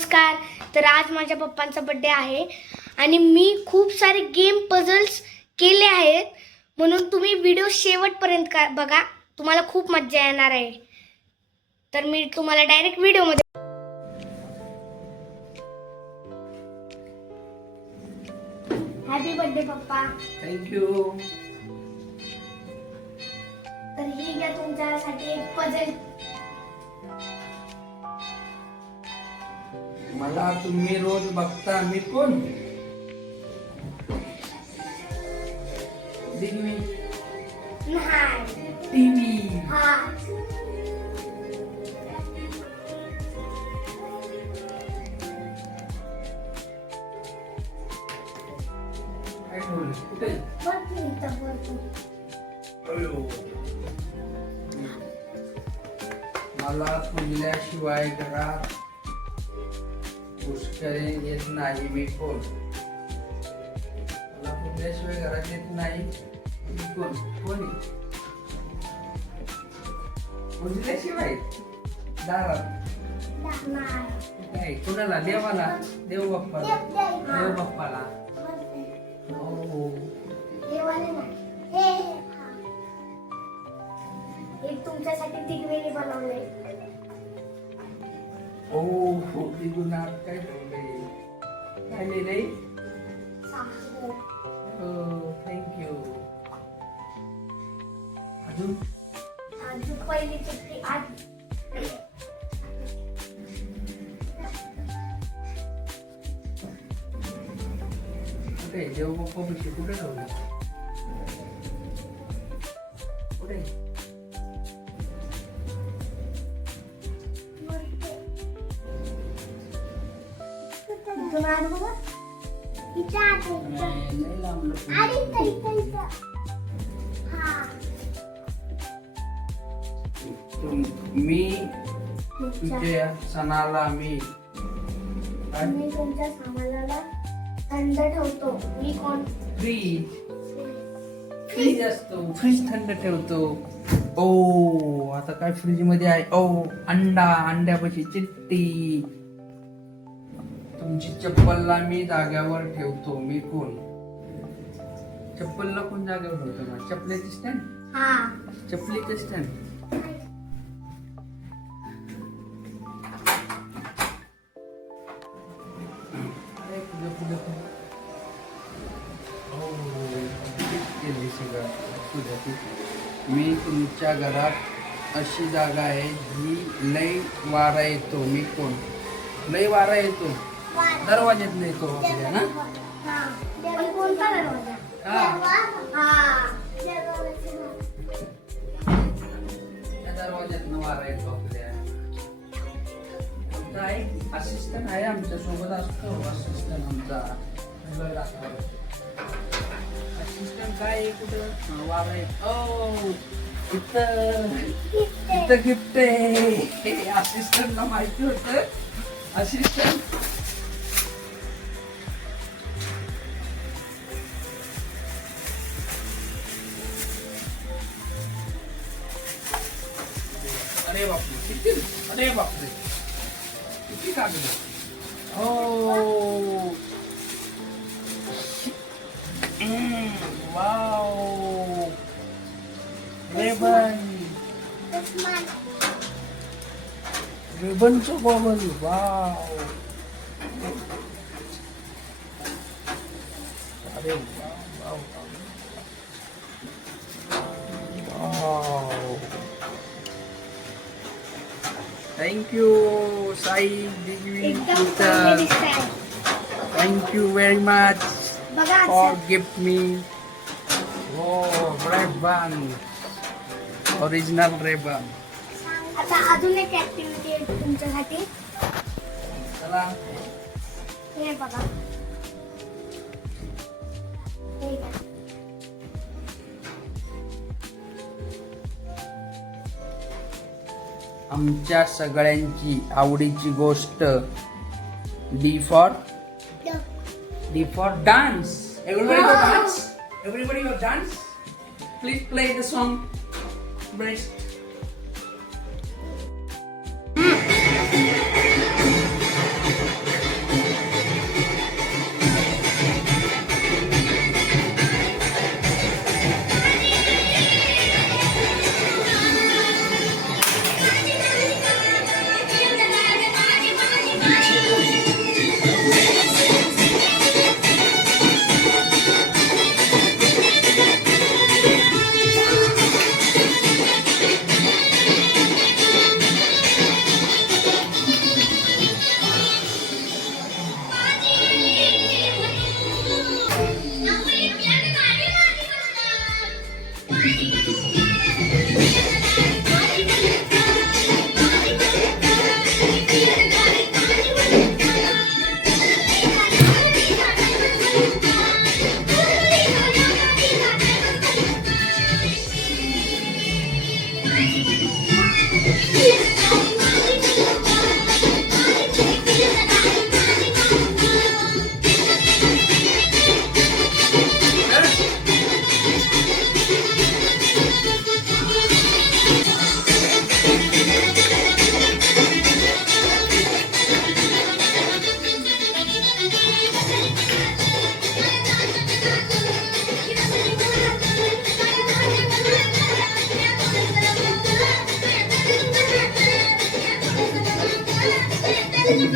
नमस्कार. तर आज माझ्या पप्पांचा बर्थडे आहे आणि मी खूप सारे गेम पझल्स केले आहेत, म्हणून तुम्ही व्हिडिओ शेवटपर्यंत बघा, तुम्हाला खूप मजा येणार आहे. तर मी तुम्हाला डायरेक्ट व्हिडिओमध्ये हॅपी बर्थडे पप्पा. थँक्यू. तर ही घ्या तुमच्यासाठी एक पझल. मला तुम्ही रोज बघता, मी कोण? दिग्वी. नाही. टीव्ही. हा. काय ठेवलं? कुठे? अयो. मला तुझल्याशिवाय घरात पुष्कळे येत नाही, मी कोण? मला तुझल्याशिवाय घरात येत नाही, मी कोण? कोणी? पुजल्याशिवाय दारात काय? कुणाला? देवाला? देव बाप्पाला? देव बाप्पाला. हो. एक तुमच्यासाठी दिगवेली बनवले. ओ हो, दिगुनाथ काय ठेवले? काय लिहिले? हो, थँक्यू. अजून पहिली चिठ्ठी आज कुठे? देव बाप्पा पिशवी कुठे ठेवली? कुठे? नाही लांबलं. मी तुझ्या सणाला मी तुमच्या सामानाला थंड ठेवतो. मी कोण? फ्रीज. फ्रीज असतो, फ्रीज थंड ठेवतो. ओ आता काय फ्रीज मध्ये आहे? ओ अंडा, अंड्यापाशी चिट्टी. तुमची चप्पलला मी जाग्यावर ठेवतो, मी कोण? चप्पलला कोण जागेवर ठेवतो? ना चपलेची स्टँड. हा. चपलीचे स्टँड. मी तुमच्या घरात अशी जागा आहे जी लय वारा येतो, मी कोण? लय वारा येतो, दरवाज्यात नाही येतो आपल्या ना. कोणता दरवाजा? त्या दरवाज्यात वारा येतो आपल्या. आमचा एक असिस्टंट आहे, आमच्या सोबत असतो असिस्टंट आमचा. असिस्टंट काय कुठं वारा येत? ओ इथं गिफ्ट आहे. असिस्टंटला माहिती होतं. असिस्टंट अरे बापरे किती, अरे बापरे किती कागद. Oh wow, ribbon. रिबनचं गॉगल. वाव. अरे wow wow. Thank you Sai Digvi. Thank you very much for gift me. Oh, ribbon. Original ribbon. आता अजून एक ऍक्टिव्हिटी आहे तुमच्यासाठी. चला. हे बघा. हे घ्या. आमच्या सगळ्यांची आवडीची गोष्ट. D for dance. Everybody go dance. Everybody go dance. Please play the song. Breast. Happy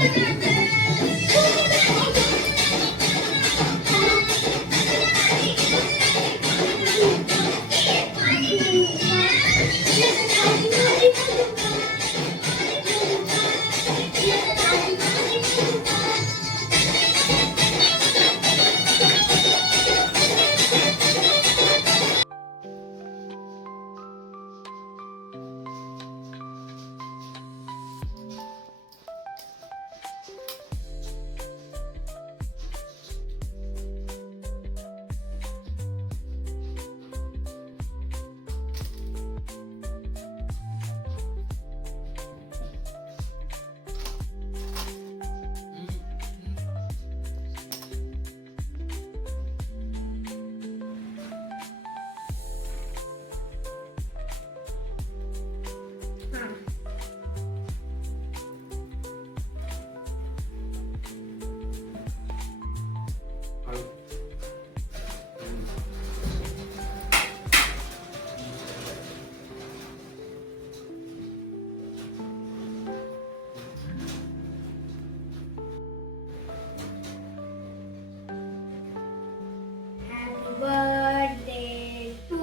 birthday to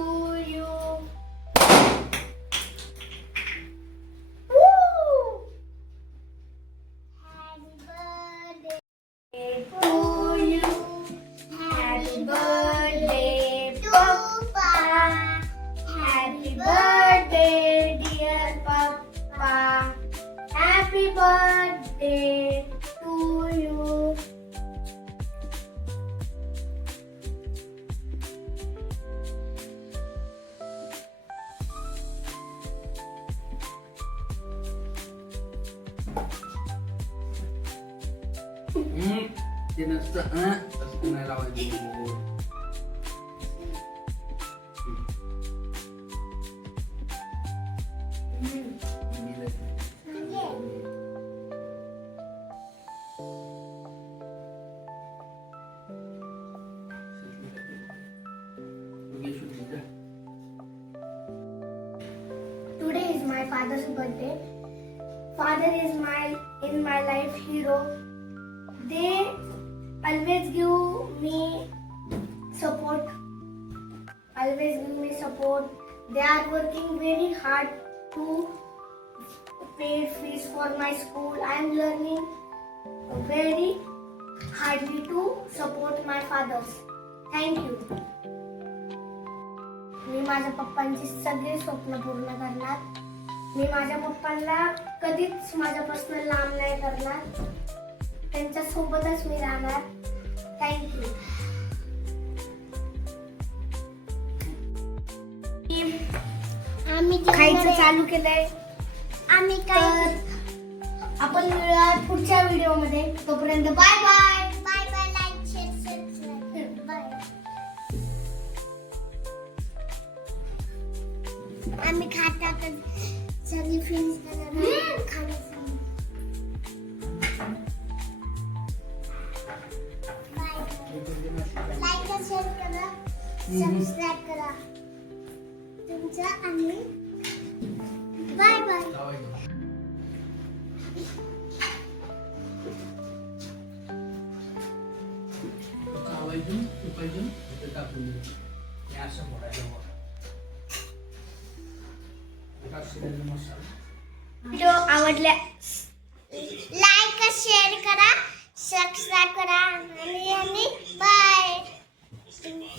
you. Woo! Happy birthday to you. Happy birthday, Papa. Happy birthday, dear Papa. Happy birthday to you. ते नसतं तसं नाही लावायचं. Today is my father's birthday. Father is in my life hero. They always give me support. They are working very hard to pay fees for my school. I am learning very hardly to support my fathers. Thank you. मी माझ्या पप्पांची सगळी स्वप्न पूर्ण करणार. मी माझ्या पप्पांना कधीच माझ्यापासून लांब नाही करणार. त्यांच्या सोबतच मी राहणार. थँक्यू. आम्ही खायचं चालू केलंय. आम्ही तर काय आपण मिळूया पुढच्या व्हिडिओमध्ये. तोपर्यंत bye bye. Bye bye. Like share subscribe bye. आम्ही खातात सगळी फ्रेंड्स खाण्याचं लाईक करा शेअर करा सबस्क्राईब करा तुमचा आणि बाय बाय. व्हिडिओ आवडल्या लाईक शेअर करा सबस्क्राईब करा आणि बाय.